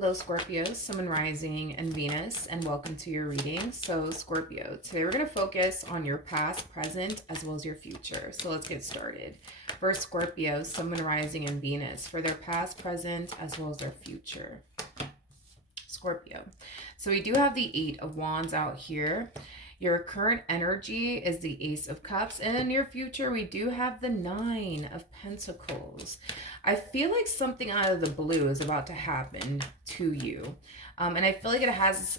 Hello, Scorpio, Sun, Moon, Rising, and Venus, and welcome to your reading. So, Scorpio, today we're going to focus on your past, present, as well as your future. So, let's get started. For Scorpio, Sun, Moon, Rising, and Venus, for their past, present, as well as their future. Scorpio. So, we do have the Eight of Wands out here. Your current energy is the Ace of Cups. And in your future, we do have the Nine of Pentacles. I feel like something out of the blue is about to happen to you. And I feel like it has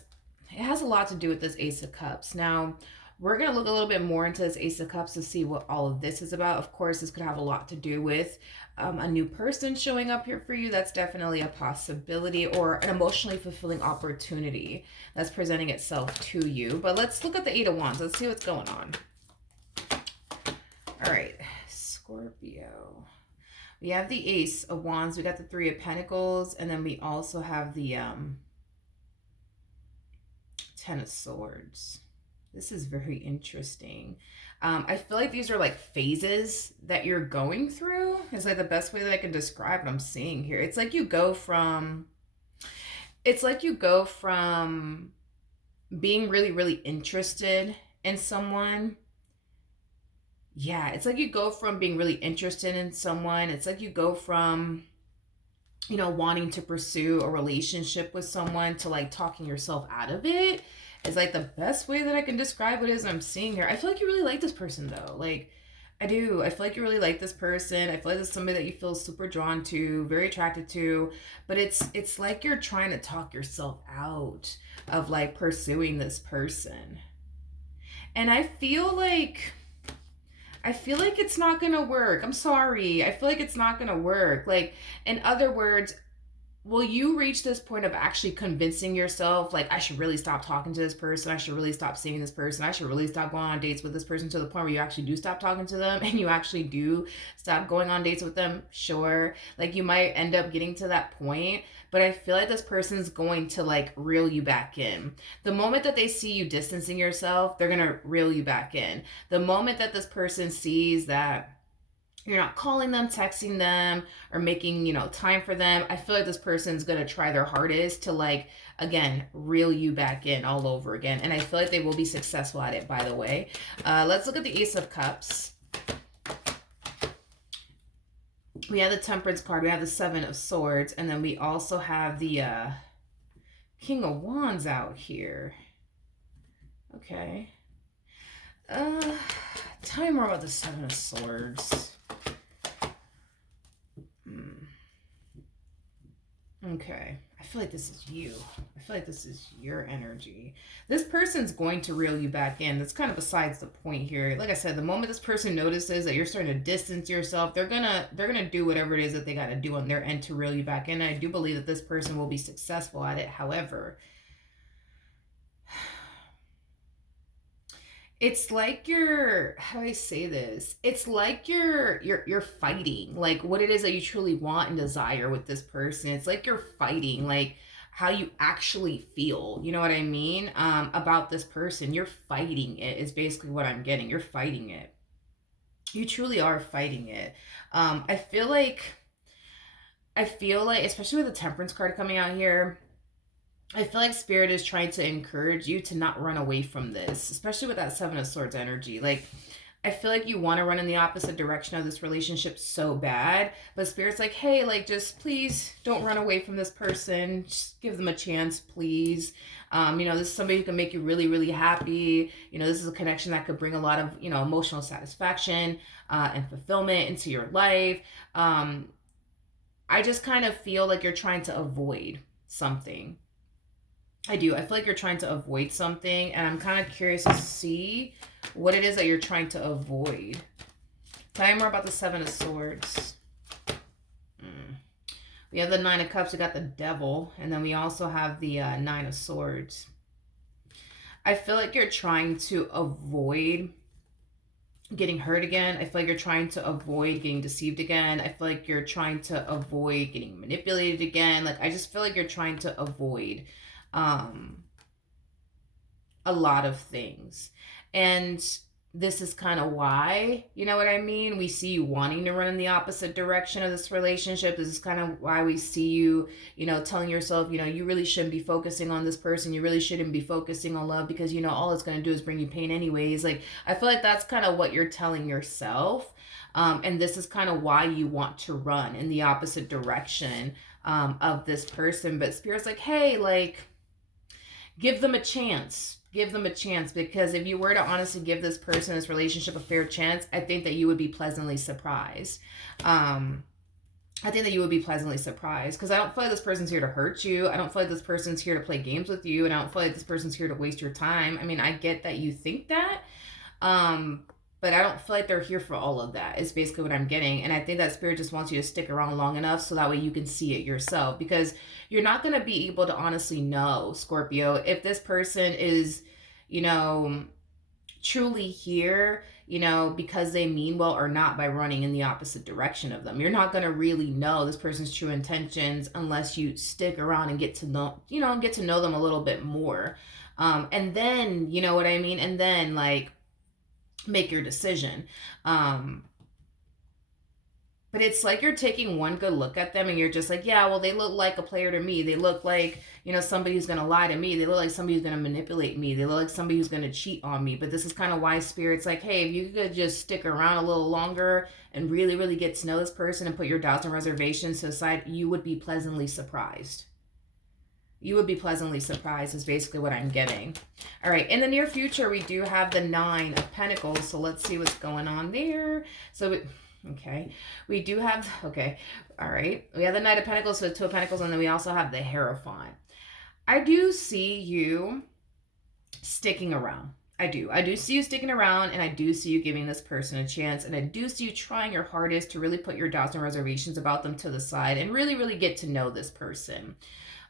a lot to do with this Ace of Cups. Now, we're going to look a little bit more into this Ace of Cups to see what all of this is about. Of course, this could have a lot to do with a new person showing up here for you. That's definitely a possibility, or an emotionally fulfilling opportunity that's presenting itself to you. But let's look at the Eight of Wands. Let's see what's going on. All right, Scorpio. We have the Ace of Wands. We got the Three of Pentacles. And then we also have the Ten of Swords. This is very interesting. I feel like these are like phases that you're going through. It's like the best way that I can describe what I'm seeing here. It's like you go from being really, really interested in someone. Yeah, it's like you go from being really interested in someone. It's like you go from, wanting to pursue a relationship with someone to like talking yourself out of it. Is like the best way that I can describe what it is I'm seeing here. I feel like you really like this person though. Like, I do. I feel like you really like this person. I feel like it's somebody that you feel super drawn to, very attracted to. But it's like you're trying to talk yourself out of like pursuing this person. And I feel like it's not gonna work. I'm sorry. I feel like it's not gonna work. Like, in other words, will you reach this point of actually convincing yourself, like, I should really stop talking to this person, I should really stop seeing this person, I should really stop going on dates with this person, to the point where you actually do stop talking to them and you actually do stop going on dates with them? Sure, like, you might end up getting to that point, but I feel like this person's going to like reel you back in. The moment that they see you distancing yourself, they're gonna reel you back in. The moment that this person sees that you're not calling them, texting them, or making, time for them, I feel like this person's going to try their hardest to, like, again, reel you back in all over again. And I feel like they will be successful at it, by the way. Let's look at the Ace of Cups. We have the Temperance card. We have the Seven of Swords. And then we also have the King of Wands out here. Okay. Tell me more about the Seven of Swords. Okay, I feel like this is you. I feel like this is your energy. This person's going to reel you back in. That's kind of besides the point here. Like I said, the moment this person notices that you're starting to distance yourself, they're gonna do whatever it is that they got to do on their end to reel you back in. I do believe that this person will be successful at it. However, it's like how do I say this? It's like you're fighting like what it is that you truly want and desire with this person. It's like you're fighting like how you actually feel, you know what I mean, about this person. You're fighting it is basically what I'm getting. You're fighting it. You truly are fighting it. I feel like, especially with the Temperance card coming out here, I feel like Spirit is trying to encourage you to not run away from this, especially with that Seven of Swords energy. Like, I feel like you want to run in the opposite direction of this relationship so bad, but Spirit's like, hey, like, just please don't run away from this person. Just give them a chance, please. This is somebody who can make you really, really happy. This is a connection that could bring a lot of, emotional satisfaction and fulfillment into your life. I just kind of feel like you're trying to avoid something. I do. I feel like you're trying to avoid something, and I'm kind of curious to see what it is that you're trying to avoid. Tell me more about the Seven of Swords. We have the Nine of Cups. We got the Devil, and then we also have the Nine of Swords. I feel like you're trying to avoid getting hurt again. I feel like you're trying to avoid getting deceived again. I feel like you're trying to avoid getting manipulated again. Like, I just feel like you're trying to avoid a lot of things. And this is kind of why, you know what I mean? We see you wanting to run in the opposite direction of this relationship. This is kind of why we see you, telling yourself, you really shouldn't be focusing on this person. You really shouldn't be focusing on love because, all it's going to do is bring you pain anyways. Like, I feel like that's kind of what you're telling yourself. And this is kind of why you want to run in the opposite direction of this person. But Spirit's like, hey, like, give them a chance. Give them a chance, because if you were to honestly give this person, this relationship, a fair chance, I think that you would be pleasantly surprised. I think that you would be pleasantly surprised, because I don't feel like this person's here to hurt you. I don't feel like this person's here to play games with you, and I don't feel like this person's here to waste your time. I mean, I get that you think that, but I don't feel like they're here for all of that. Is basically what I'm getting. And I think that Spirit just wants you to stick around long enough so that way you can see it yourself. Because you're not going to be able to honestly know, Scorpio, if this person is, truly here, because they mean well or not, by running in the opposite direction of them. You're not going to really know this person's true intentions unless you stick around and get to know, get to know them a little bit more. And then, you know what I mean? And then, like, make your decision. But it's like you're taking one good look at them and you're just like, yeah, well, they look like a player to me. They look like, somebody who's going to lie to me. They look like somebody who's going to manipulate me. They look like somebody who's going to cheat on me. But this is kind of why Spirit's like, hey, if you could just stick around a little longer and really, really get to know this person and put your doubts and reservations to the side, you would be pleasantly surprised. You would be pleasantly surprised is basically what I'm getting. All right, in the near future, we do have the 9 of Pentacles. So let's see what's going on there. So okay, we do have, okay, all right. We have the Knight of Pentacles, so 2 of Pentacles, and then we also have the Hierophant. I do see you sticking around. I do see you sticking around, and I do see you giving this person a chance, and I do see you trying your hardest to really put your doubts and reservations about them to the side and really, really get to know this person.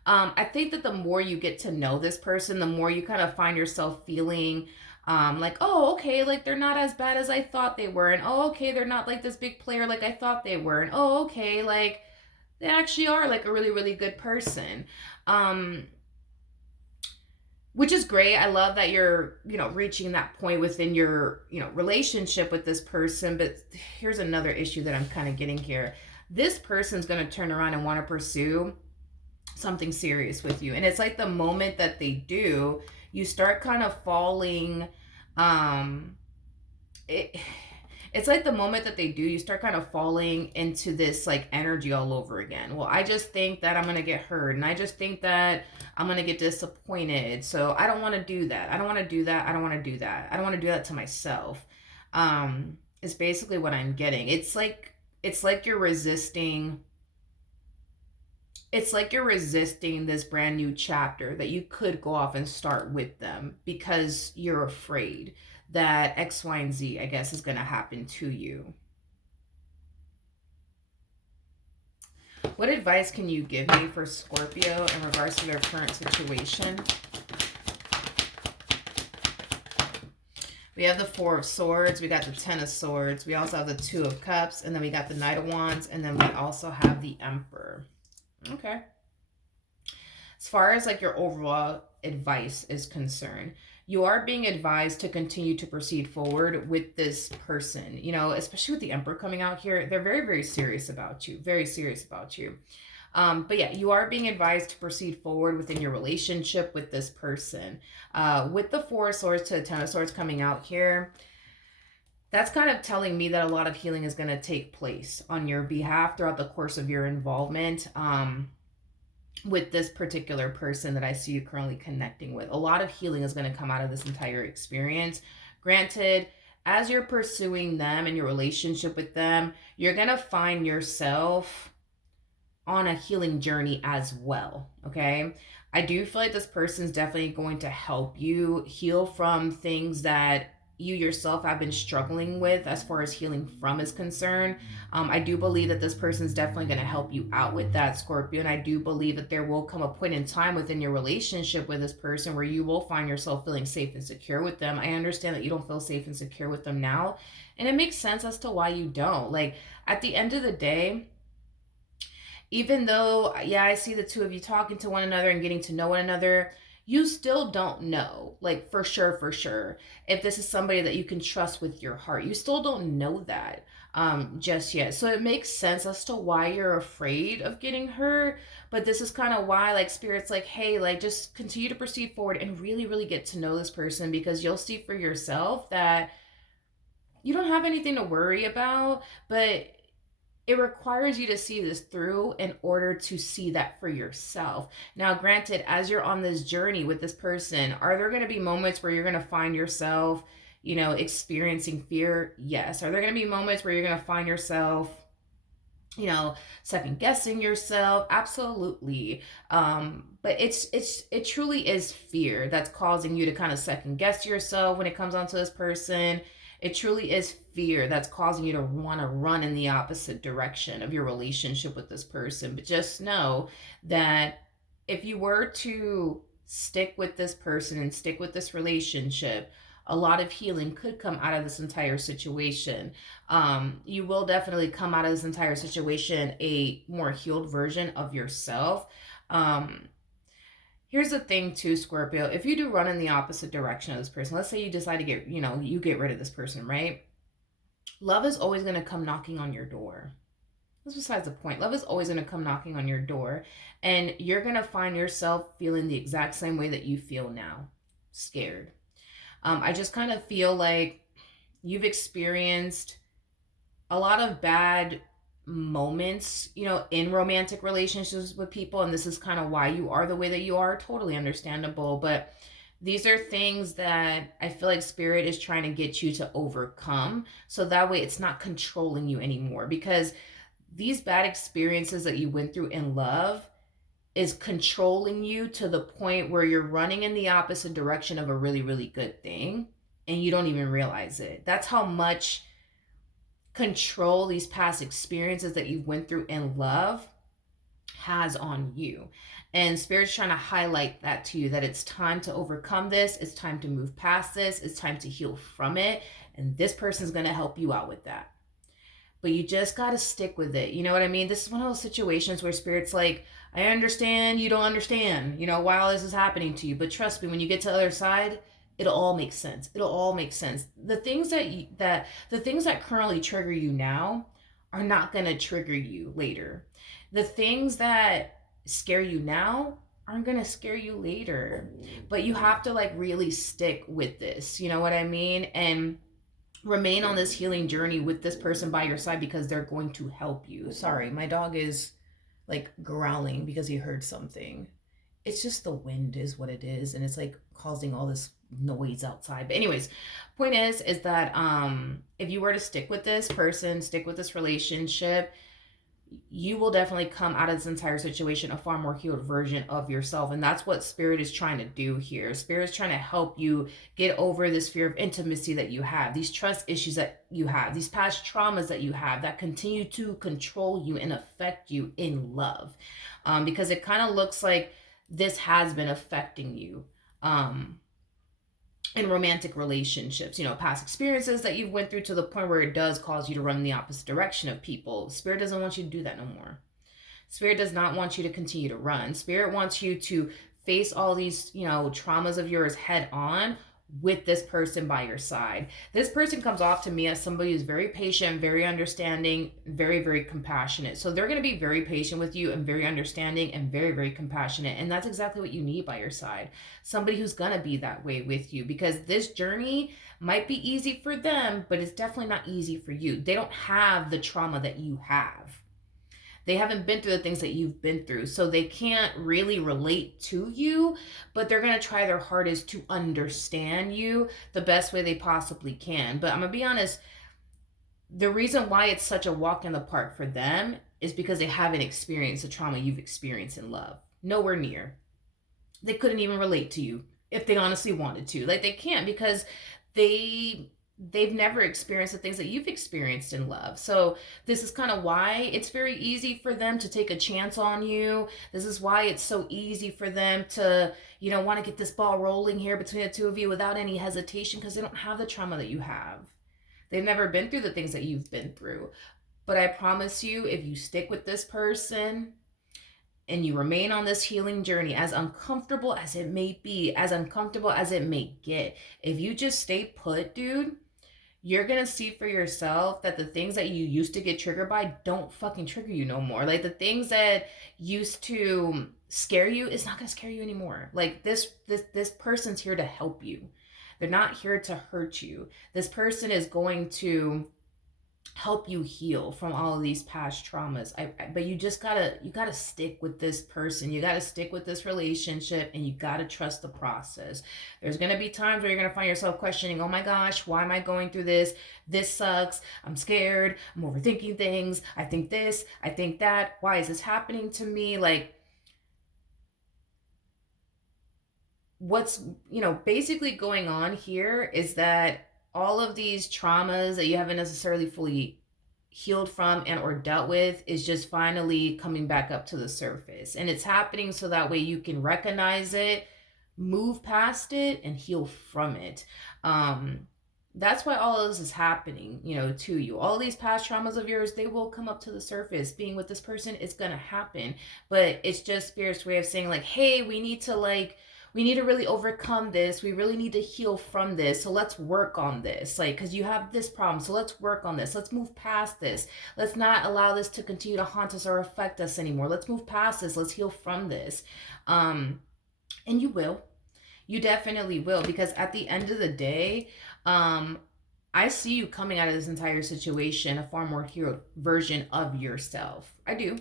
I think that the more you get to know this person, the more you kind of find yourself feeling like, oh, okay, like they're not as bad as I thought they were. And oh, okay, they're not like this big player like I thought they were. And oh, okay, like they actually are like a really, really good person. Which is great. I love that you're, reaching that point within your, relationship with this person. But here's another issue that I'm kind of getting here. This person's going to turn around and want to pursue something serious with you. And it's like the moment that they do, you start kind of falling, it's like the moment that they do, you start kind of falling into this like energy all over again. Well, I just think that I'm going to get hurt, and I just think that I'm going to get disappointed. So I don't want to do that. I don't want to do that. I don't want to do that. I don't want to do that to myself. It's basically what I'm getting. It's like you're resisting. It's like you're resisting this brand new chapter that you could go off and start with them because you're afraid that X, Y, and Z, I guess, is going to happen to you. What advice can you give me for Scorpio in regards to their current situation? We have the 4 of Swords. We got the 10 of Swords. We also have the 2 of Cups. And then we got the Knight of Wands. And then we also have the Emperor. Okay. As far as like your overall advice is concerned, you are being advised to continue to proceed forward with this person, especially with the Emperor coming out here. They're very, very serious about you, very serious about you. But yeah, you are being advised to proceed forward within your relationship with this person. With the 4 of Swords to the 10 of Swords coming out here, that's kind of telling me that a lot of healing is going to take place on your behalf throughout the course of your involvement with this particular person that I see you currently connecting with. A lot of healing is going to come out of this entire experience. Granted, as you're pursuing them and your relationship with them, you're going to find yourself on a healing journey as well, okay? I do feel like this person's definitely going to help you heal from things that you yourself have been struggling with as far as healing from is concerned. I do believe that this person's definitely going to help you out with that, Scorpio. And I do believe that there will come a point in time within your relationship with this person where you will find yourself feeling safe and secure with them. I understand that you don't feel safe and secure with them now. And it makes sense as to why you don't. Like, at the end of the day, even though, yeah, I see the 2 of you talking to one another and getting to know one another, you still don't know, like for sure, if this is somebody that you can trust with your heart. You still don't know that just yet. So it makes sense as to why you're afraid of getting hurt. But this is kind of why, like, Spirit's like, hey, like, just continue to proceed forward and really, really get to know this person, because you'll see for yourself that you don't have anything to worry about, but it requires you to see this through in order to see that for yourself. Now, granted, as you're on this journey with this person, are there going to be moments where you're going to find yourself, experiencing fear? Yes. Are there going to be moments where you're going to find yourself, second guessing yourself? Absolutely. But it truly is fear that's causing you to kind of second guess yourself when it comes onto this person. It truly is fear that's causing you to want to run in the opposite direction of your relationship with this person. But just know that if you were to stick with this person and stick with this relationship, a lot of healing could come out of this entire situation. You will definitely come out of this entire situation a more healed version of yourself. Here's the thing too, Scorpio. If you do run in the opposite direction of this person, let's say you decide to you get rid of this person, right? Love is always going to come knocking on your door. That's besides the point. Love is always going to come knocking on your door, and you're going to find yourself feeling the exact same way that you feel now, scared. I just kind of feel like you've experienced a lot of bad moments, in romantic relationships with people, and this is kind of why you are the way that you are. Totally understandable, but these are things that I feel like Spirit is trying to get you to overcome, so that way it's not controlling you anymore, because these bad experiences that you went through in love is controlling you to the point where you're running in the opposite direction of a really, really good thing, and you don't even realize it. That's how much control these past experiences that you went through in love has on you. And Spirit's trying to highlight that to you, that it's time to overcome this, it's time to move past this, it's time to heal from it, and this person's going to help you out with that. But you just got to stick with it. You know what I mean? This is one of those situations where Spirit's like, I understand you don't understand, why all this is happening to you, but trust me, when you get to the other side, it'll all make sense. It'll all make sense. The things the things that currently trigger you now are not going to trigger you later. The things that scare you now aren't going to scare you later. But you have to, like, really stick with this. You know what I mean? And remain on this healing journey with this person by your side, because they're going to help you. Sorry, my dog is like growling because he heard something. It's just the wind is what it is, and it's like causing all this noise outside. But anyways, point is that if you were to stick with this person, stick with this relationship, you will definitely come out of this entire situation a far more healed version of yourself. And that's what Spirit is trying to do here. Spirit is trying to help you get over this fear of intimacy that you have, these trust issues that you have, these past traumas that you have that continue to control you and affect you in love. Because it kind of looks like this has been affecting you. In romantic relationships, past experiences that you've went through, to the point where it does cause you to run in the opposite direction of people. Spirit doesn't want you to do that no more. Spirit does not want you to continue to run. Spirit wants you to face all these, traumas of yours head on with this person by your side. This person comes off to me as somebody who's very patient, very understanding, very, very compassionate. So they're going to be very patient with you and very understanding and very, very compassionate. And that's exactly what you need by your side. Somebody who's going to be that way with you, because this journey might be easy for them, but it's definitely not easy for you. They don't have the trauma that you have. They haven't been through the things that you've been through, so they can't really relate to you, but they're going to try their hardest to understand you the best way they possibly can. But I'm going to be honest, the reason why it's such a walk in the park for them is because they haven't experienced the trauma you've experienced in love. Nowhere near. They couldn't even relate to you if they honestly wanted to. Like, they can't, because they've never experienced the things that you've experienced in love. So this is kind of why it's very easy for them to take a chance on you. This is why it's so easy for them to, want to get this ball rolling here between the two of you without any hesitation, because they don't have the trauma that you have. They've never been through the things that you've been through. But I promise you, if you stick with this person and you remain on this healing journey, as uncomfortable as it may be, as uncomfortable as it may get, if you just stay put, dude, you're gonna see for yourself that the things that you used to get triggered by don't fucking trigger you no more. Like the things that used to scare you, it's not gonna scare you anymore. Like this person's here to help you. They're not here to hurt you. This person is going to help you heal from all of these past traumas. But you gotta stick with this person. You gotta stick with this relationship, and you gotta trust the process. There's gonna be times where you're gonna find yourself questioning, oh my gosh, why am I going through this? This sucks. I'm scared. I'm overthinking things. I think this, I think that. Why is this happening to me? Like, what's basically going on here is that all of these traumas that you haven't necessarily fully healed from and or dealt with is just finally coming back up to the surface, and it's happening so that way you can recognize it, move past it, and heal from it. That's why all of this is happening, to you. All these past traumas of yours, they will come up to the surface. Being with this person, it's gonna happen, but it's just spirit's way of saying, like, hey, we need to really overcome this. We really need to heal from this. So let's work on this. Like, because you have this problem. So let's work on this. Let's move past this. Let's not allow this to continue to haunt us or affect us anymore. Let's move past this. Let's heal from this. And you will. You definitely will. Because at the end of the day, I see you coming out of this entire situation a far more healed version of yourself. I do.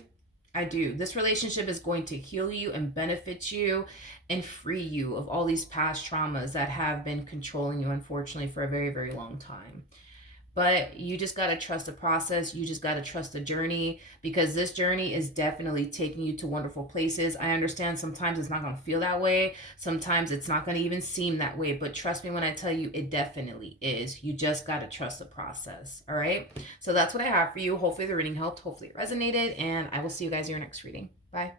I do. This relationship is going to heal you and benefit you and free you of all these past traumas that have been controlling you, unfortunately, for a very, very long time. But you just got to trust the process. You just got to trust the journey, because this journey is definitely taking you to wonderful places. I understand sometimes it's not going to feel that way. Sometimes it's not going to even seem that way. But trust me when I tell you, it definitely is. You just got to trust the process. All right. So that's what I have for you. Hopefully the reading helped. Hopefully it resonated. And I will see you guys in your next reading. Bye.